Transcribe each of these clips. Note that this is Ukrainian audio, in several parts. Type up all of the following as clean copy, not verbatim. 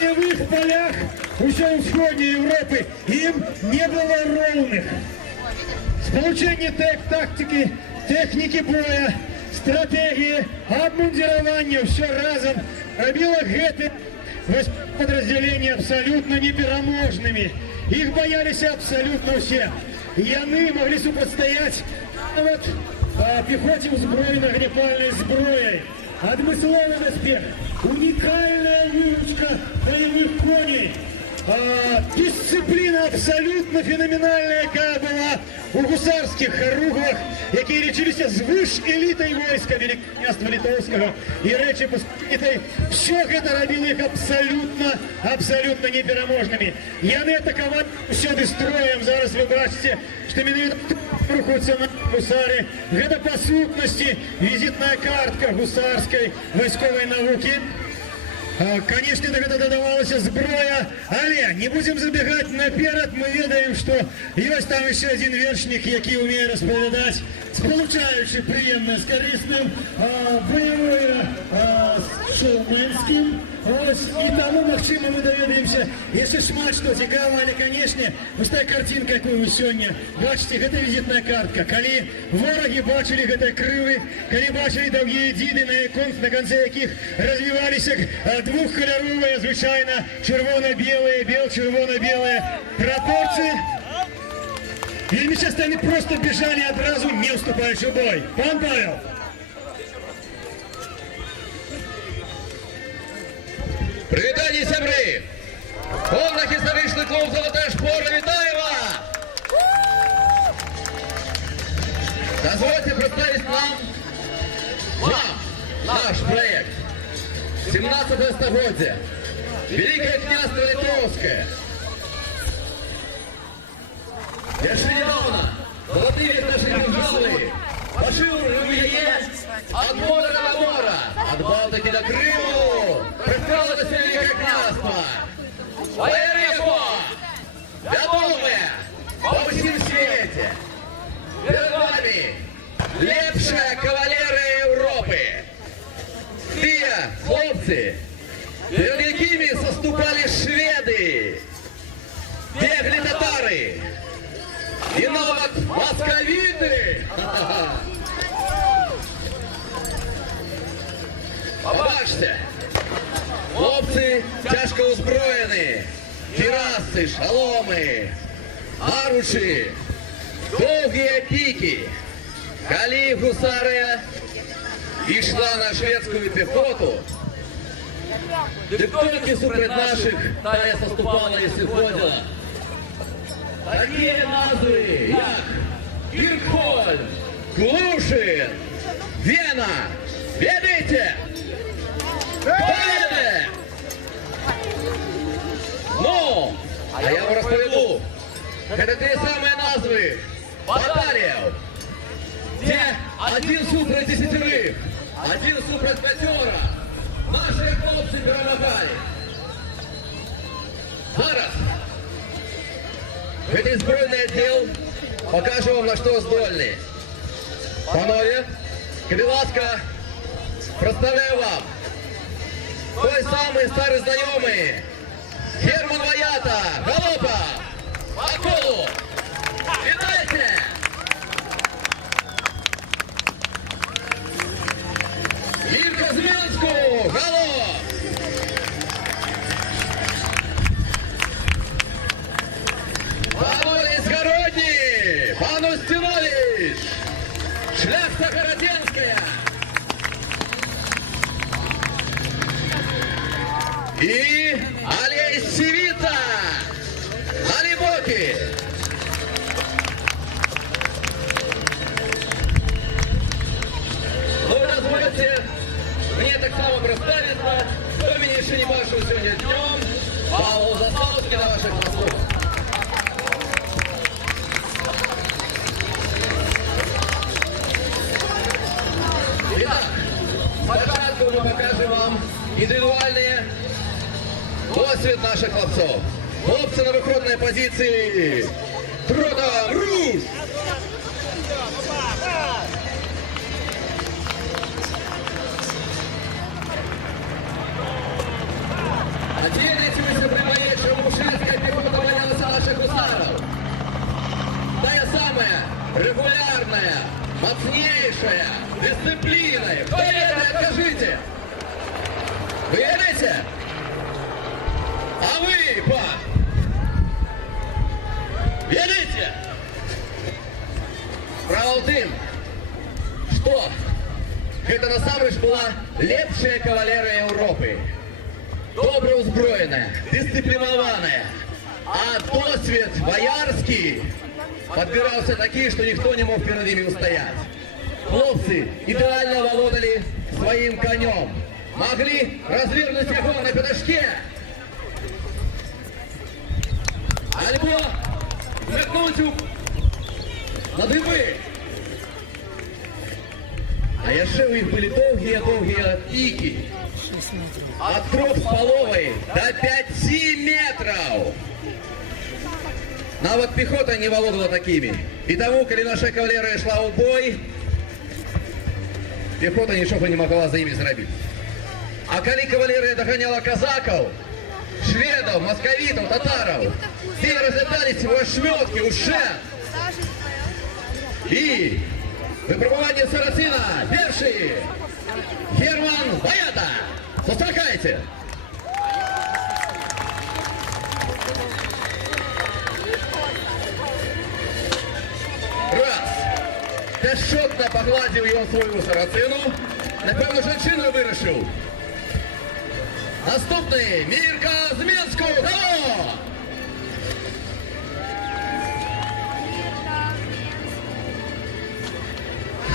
В их полях у всей Сходней Европы им не было ровных. С получения тактики, техники боя, стратегии, обмундирования, все разом робило гэты подразделения абсолютно непераможными. Их боялись абсолютно все. Яны могли супостаять пехоте узброенной огнепальной зброей. Адмысловый доспех, уникальная выручка боевых коней, дисциплина абсолютно феноменальная, яка была у гусарских хоругвах, які лічилися звыш элітай войска Великого княства Литовского и Речи Посполитой. Все это робило их абсолютно непераможными. Яны атаковали всюди строем. Зараз вы бачите, что менавіта рухаються на гусары. Это по сутности визитная картка гусарской войсковой науки. Конечно, до этого додавалась зброя, але не будем забегать наперед, мы ведаем, что есть там еще один вершник, який умеет расповедать, сполучаючи приємне з корисним, бойове з шоуменським. І тому, махчимо, ми доведаемся, если шмат что цікаво, але, конечно, ось та картинка, яку ви сьогодні бачите, это визитная картка. Коли вороги бачили гэта крылы, коли бачили довгі діди, на конце яких развивались двухкольоровые, звичайно, червоно-белые, червоно-белые пропорции. Вельми часто они просто бежали одразу, не уступаючи в бой. Пан Павел. Привітання, сябри! Повних історичний клуб «Золота шпора» вітаю вас! Дозвольте представить вам наш проект. 17 столетие. Великое княство Литовское. Еще недавно золотые век нашей державы пошире от моря до моря, от Балтики до Крыму, представилось Великое княство. Военные вядомые по всем свете. Перед вами лепшая кавалерия Европы. Те хлопцы, перед якими соступали шведы, бегли татары и нават московиты. Побачте, хлопцы тяжко узброєні, кірасы, шаломы, аруши, довгие пики. Коли гусария и шла на шведскую пехоту, диктовки супротив наших тая соступала и сходила. Такие назвы, як Бирхольм, Глушин, Вена, ведите! Победы! Ну, а я вам розповіду, это те самые назвы баталиев, где один супротив 10, один супротив 5 наши хлопцы перемагали. Зараз цей збройний відділ покаже вам, на що здольний. Панове, будь ласка, представляю вам той самый старый знайомий Герман Ваята, Галопа, Акулу. Вітайте! Ірка Змінську, Галоп! Пану Изгородний, пану Стенович, шляхта Городенская. И Алия Сивица, Алибоки. Ну, дозвольте мне так само представиться, кто меня еще не бачил сегодня днем, Павел Заславский на ваших послугах. Итак, спочатку мы покажем вам индивидуальный досвід наших хлопців. Хлопці на виходній позиції. Тротом руш! регулярная, мощнейшая дисциплина. Кто верит, скажите. Вы верите? А вы, пан, верите? Справа в тым, что это насамрэч была лепшая кавалерия Европы. Добре узброенная, дисциплинованная. А досвід боярський подбирался такие, что никто не мог перед ними устоять. Хлопцы идеально володали своим конем. Могли развернуть его на пятачке. Альбо вмикнуть на дыбы. А яшчэ у іх былі доўгія пікі. От 3,5 до 5 метров. Нават пехота не володала такими. И тому, коли наша кавалерия шла в бой, пехота ничего не могла за ими зрабіць. А коли кавалерия догоняла казаков, шведов, московитов, татаров, те разлетались в ошметки, ушен. И выпробование Сарацина, перший Герман Баята. Сустракайте! Раз. Бесшотно погладив його свою сарацину. Напевно, женщину вирішив. Наступний Мірка з Мінську. Дамо!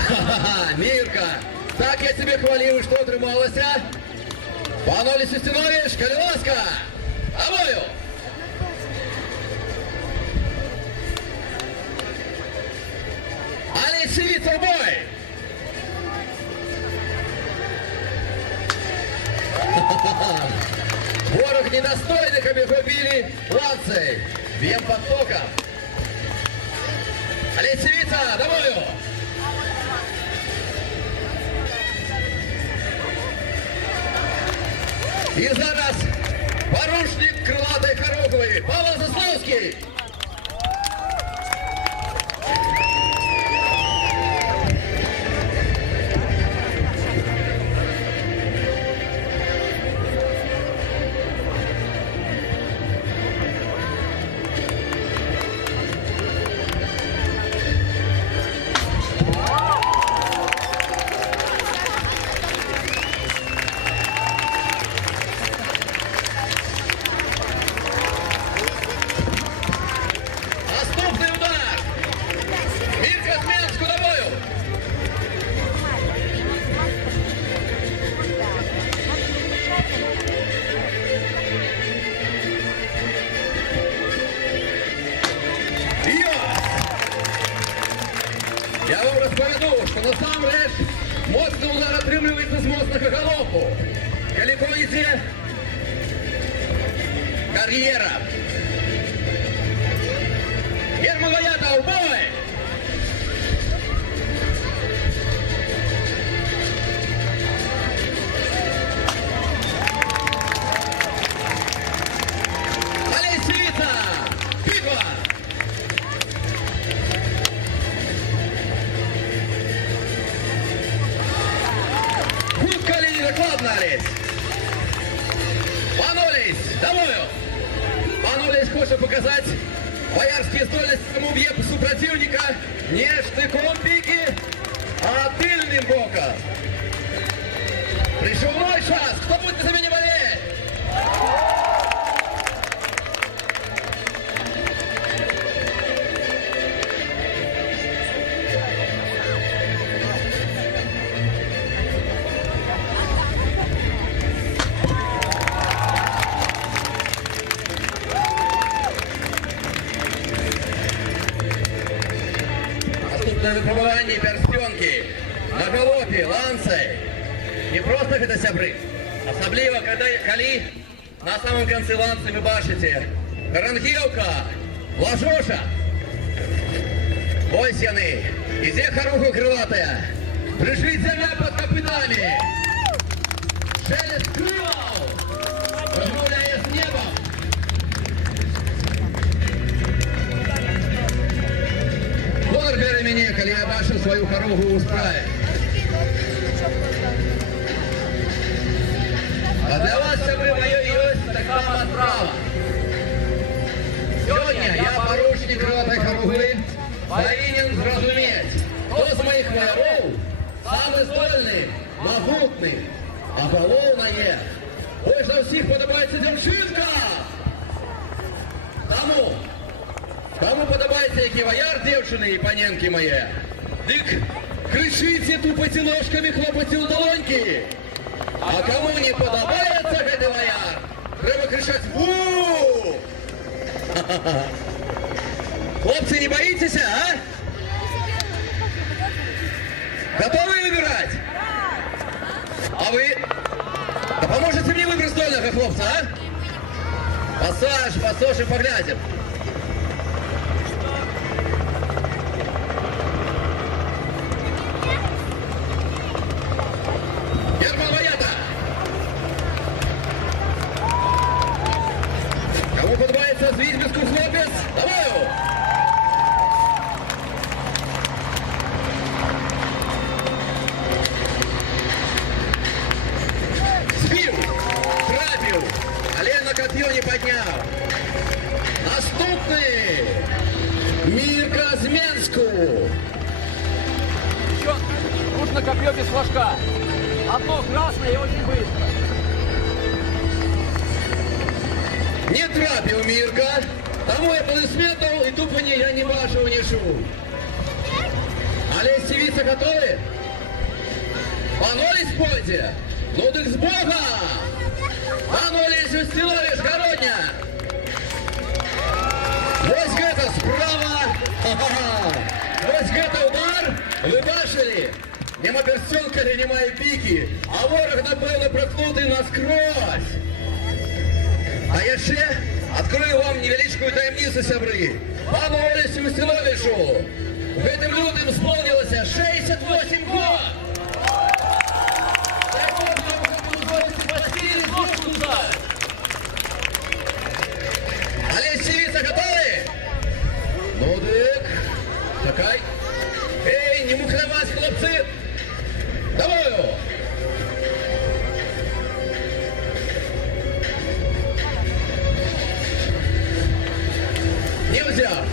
Ха-ха-ха, Мірка. Так я себе хвалив, що отрималося. Пан Олесь Устинович, коли ласка, а бою! Олесь Сивица в бой! Ворог недостойных обезглубили ланцей. Бьем потоком. Олесь Сивица, до бою! И зараз поручник крылатой Хоругвы Павел Заславский. Я вам розповіду, що насамрэч моцны удар атрымліваецца з моцнага галопу. Калі пойдзе кар'ера. Герман Баята ў бой! Олесь Сивица! Битва! Докладно, Олесь. Пан Олесь, домою. Пан Олесь хочет показать боярские здольности, тому б'є супротивника не штыком пики, а тыльным боком. Пришел мой час. Кто будет за меня болеть? На выпробовании перстенки, на галопе, ланцей. Не просто это сябры. Особливо, коли на самом конце ланцы вы бачите Рангелка, Лажоша. Ось яны. Иде хоругва крылатая. Пришли земля под копытами. Шелест крылов. Размовляя с небом. Конор мені, коли я бачу свою хоругу у справі. А для вас, сябри мої, є така справа. Сьогодні я, поручник роти хоругви, повинен зрозуміти, хто з моїх вояров саме здольний, могутний, а головне є, ось за всіх подобається дівчинка. Кому подобається, який вояр дівчини і паненки моє? Дик, кричите, тупайте ножками, хлопайте у долоньки. А кому не подобається цей вояр, треба кричати «Ву!». Хлопці, не боїтеся, а? Готовы выбирать? А вы? Да поможете мне выбрать стольного хлопца, а? Пассаж, и поглядим. Герман Ваята! Кому подобается з Відьмівську хлопець? Давай! Збив! Трапив! Але на коп'є не підняв. Наступний! Мирка з Менську! Еще нужно копье без флажка. Одно красное и очень быстро. Не трапив Мирка, тому я аплодисментов і тупо я не бачу, не шу. Але сівіться готові? Панолись пойте? Ну так з Бога! Панолись Устилович, Городня! Ось гэта справа! Ха-ха-ха! Ось гэта удар! Ви бачили? Нема перстенка, немає піки, а ворог, напевно, проткнутий наскрозь. А я ще открою вам невеличкую таємницю, сябри. Пану Олесю Устиловичу гэтым лютым сповнилося 68 год. Дай Бог вам позволить спасти Богуса. Але сівіться готові? Ну дик, чекай. Ей, не мухлявать, хлопці. Давай! Не взял.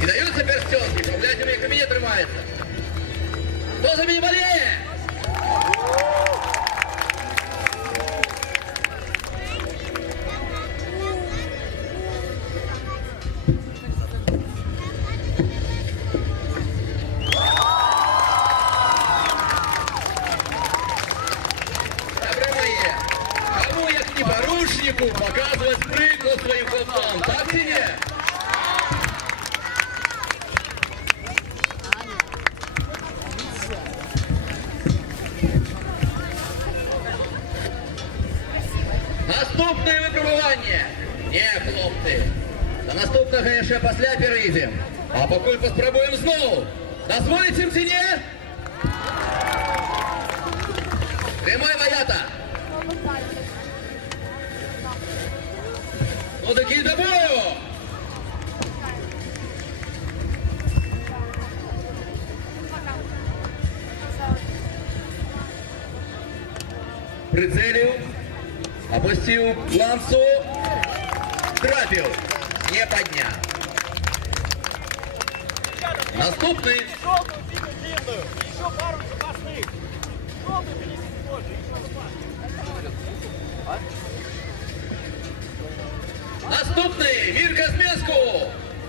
Не даются перстенки, проблять у меня кабинет тримается. Кто за меня болеет? Кому, як не порушнику, показывать приклад своим хлопцам, так чи ні? Наступне випробування. Ні, хлопці. До наступного ще після перейдемо. А поки поспробуємо знову. Дозволите ці ні? Тримай, Ваята. Ну таки до бою! Прицелив, опустил лансу, трапил, не поднял. Наступный. Желтую пику длинную. Еще пару запасных. Желтую принесите позже. Еще два. Наступный, Мирка Зменску.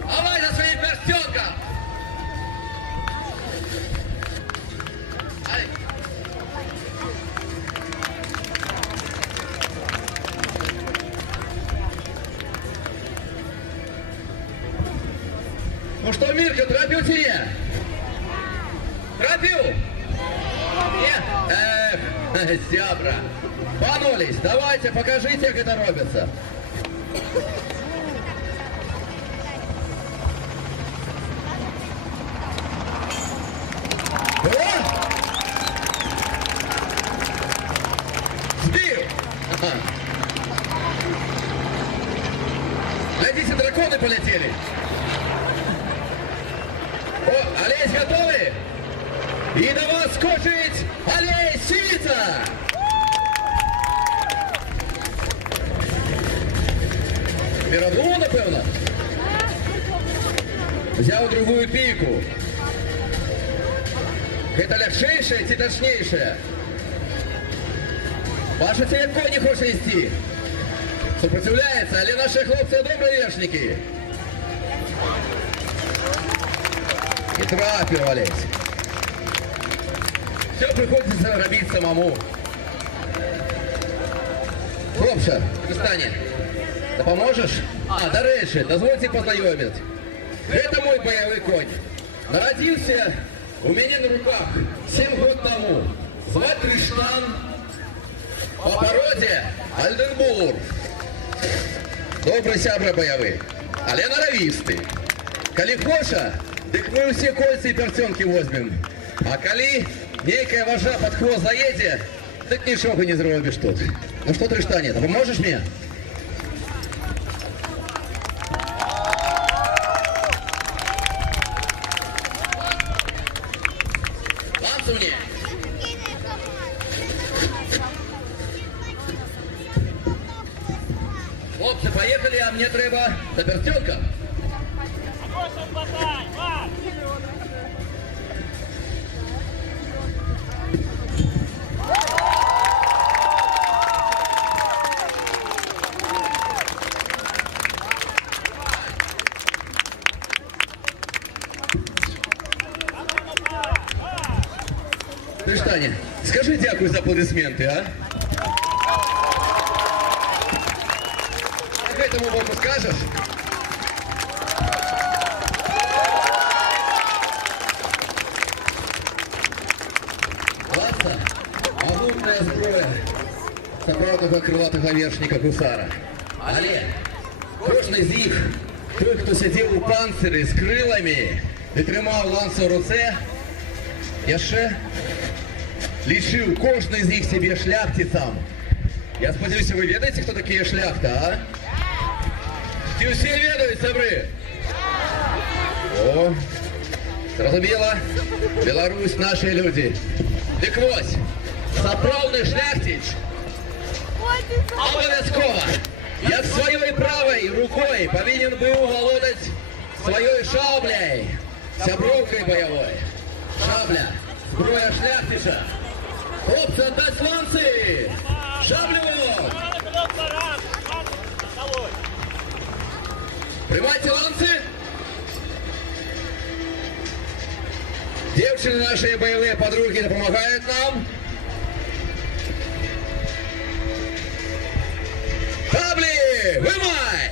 Давай за своим перстенком. Ай. Ну что, Мирка, трапил тебе? Трапил? Нет? Эх, зябра. Панулись, давайте, покажите, как это робится. О! Сбил! Ага. Глядите, драконы полетели. О, Олесь готовы? І до вас скочить Олесь Сивица! Передумав, напевно? Взяв другую пику. Это легчайшее, ці точніше. Бачите, як коні хоче йти. Сопротивляється, але наші хлопці добрі вершники. І трапив Олесь. Все приходится робити самому. Хлопче, Христані, допоможеш? А, до речі, дозвольте познайомити. Это мой боевой конь. Народился у меня на руках 7 год тому. Звать Криштан. По породе Альденбург. Добрый сябра боевый. Але норовистый. Коли хоша, так мы все кольца и перценки возьмем. А коли некая вожа под хвост заедет, так ничего не зробишь тут. Ну что, Криштане, ты поможешь мне? Ланцу мне. Хлопцы, поехали, а мне треба до перценка. Больше хватай, Макс! Криштане, скажи дякую за аплодисменты, а? К этому боку скажешь? Классно. Могутная зброя справжнього крилатого вершника гусара. Але кожен з них, той, хто сидів у панцирі з крилами і тримав ланцу в руце, яще лишив кожен з них себе шляхтицем. Я сподіваюся, ви ведаєте, хто такі шляхта, а? Ті всі ведають, сябри? О, зрозуміло. Беларусь, наші люди. Так ось, справжній шляхтич обов'язково, як своєю правою рукою повинен був володати своєю шаблею, сябровкою бойовою. Шабля, зброя шляхтича. Хлопці, отдать ланці! Шаблю! Надо вперед, баран! Макс, за столой! Приймайте ланці! Девчины наши боевые подруги помогают нам. Шабли! Вымай!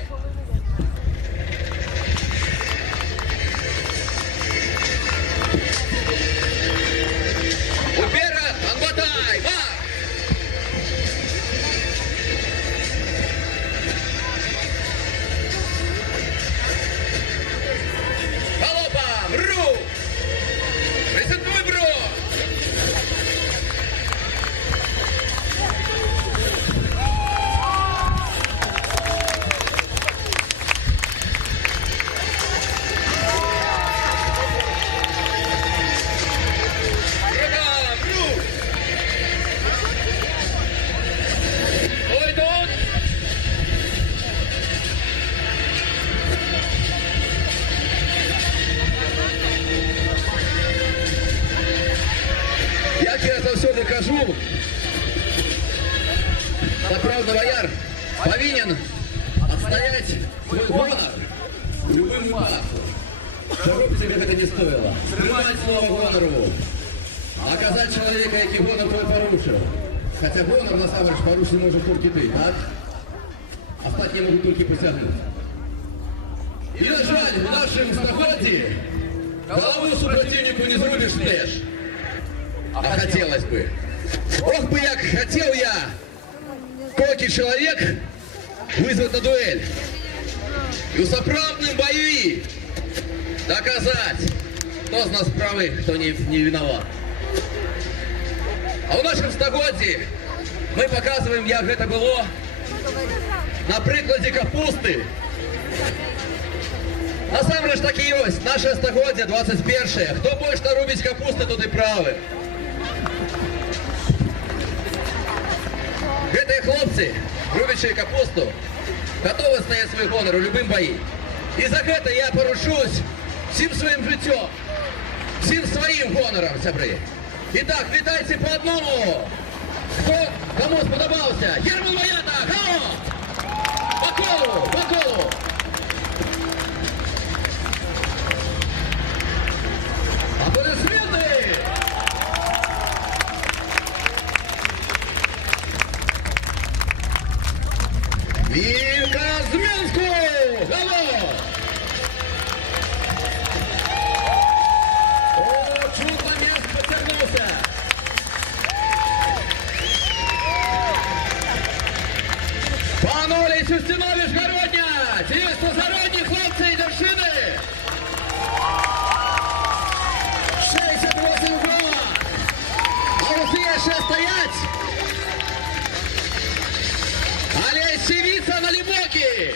Вперед! Отмотай! Марш! Галопом! Ру! Презентуй, бро! Братан, ру! Ой, тут! Як я завсёды кажу, сапраўдны ваяр повинен отстоять свой гонор любым випадку. Что бы тебе это не стоило. Тримать слово гонору. А оказать человека, який гонор твой порушил. Хотя гонор насамрэч порушил может только ты, так? Остатние могут только присягнуть. И на жаль, в нашем заходе голову супротивнику не зрубишь плешь. А хотелось бы. Ох бы, як хотел я, коки человек, вызвать на дуэль. И в сапраўдным бою доказать, кто из нас правый, кто не виноват. А в нашем стагодзе мы показываем, як это было на прикладе капусты. Насамрэч так і ёсць. Наше стагоддзе 21. Хто больш нарубіць капусты, тут і правы. Гэтыя хлопцы, рубячыя капусту, готовы стаять свой гонор у любым баі. І за гэта я парушусь всім сваім жыццём, всім сваім гонорам, сябры. Итак, вітайце по одному. Хто кому сподобався? Герман Маята, гао! По колу, по колу. Аплодисменты! Вілька Зменську! Гао! О, чудно мест потягнулся! Панове Сюстинович Городня! Ті, хто зародні хлопці і вершини! 68 год! А усі ще стоять! Але сивіться на лібокі!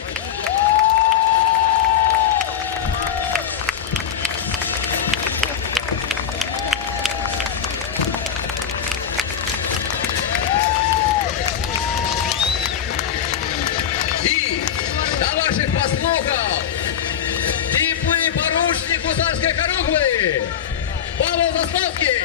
І до ваших послухав теплий поручник гусарської хоругви Павел Заславський!